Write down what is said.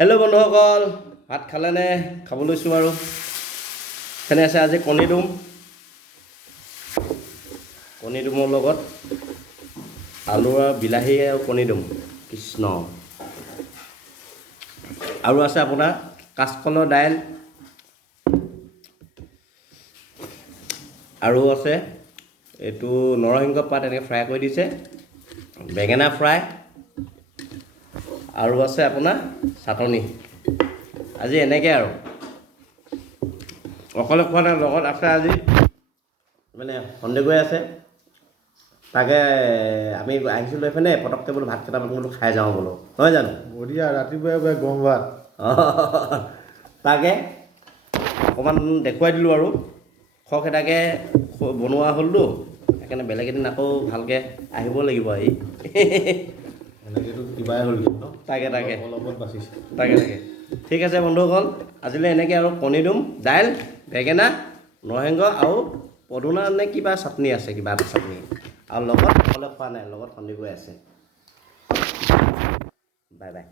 Hello' বন্ধুসকল, ভাত খালেনে? খাব লৈছোঁ আৰু এখানে আছে আজি কণী ডুমৰ লগত আলু আৰু বিলাহী আৰু কণী ডুম কৃষ্ণ আৰু আছে আপোনাৰ কাঁচকলৰ দাইল আৰু আছে এইটো নৰসিংহ পাত এনেকৈ ফ্ৰাই কৰি দিছে, বেঙেনা ফ্ৰাই আৰু আছে আপোনাৰ চাটনি। আজি এনেকৈ আৰু অকলে খোৱা নাই, লগত আছে আজি মানে সন্দেহ আছে, তাকে আমি আহিছিলোঁ এইফালে পটককৈ বোলো ভাত কেইটামান বোলো খাই যাওঁ বোলো, নহয় জানো? বঢ়িয়া, ৰাতিপুৱাই গৰম ভাত। তাকে অকণমান দেখুৱাই দিলোঁ আৰু খক এটাকে বনোৱা হ'লতো, সেইকাৰণে বেলেগ এদিন আকৌ ভালকৈ আহিব লাগিব আহি। এনেকৈতো কিবাই হ'ল ন? তাকে অলপত বাচিছে। তাকে ঠিক আছে বন্ধুসকল, আজিলৈ এনেকৈ আৰু কণী ডুম, দাইল, বেঙেনা, নৰসিংহ আৰু পদুনা নে কিবা চাটনি আছে, কিবা এটা চাটনি আৰু লগত অকলে খোৱা নাই, লগত সন্দিকৈ আছে। Bye bye.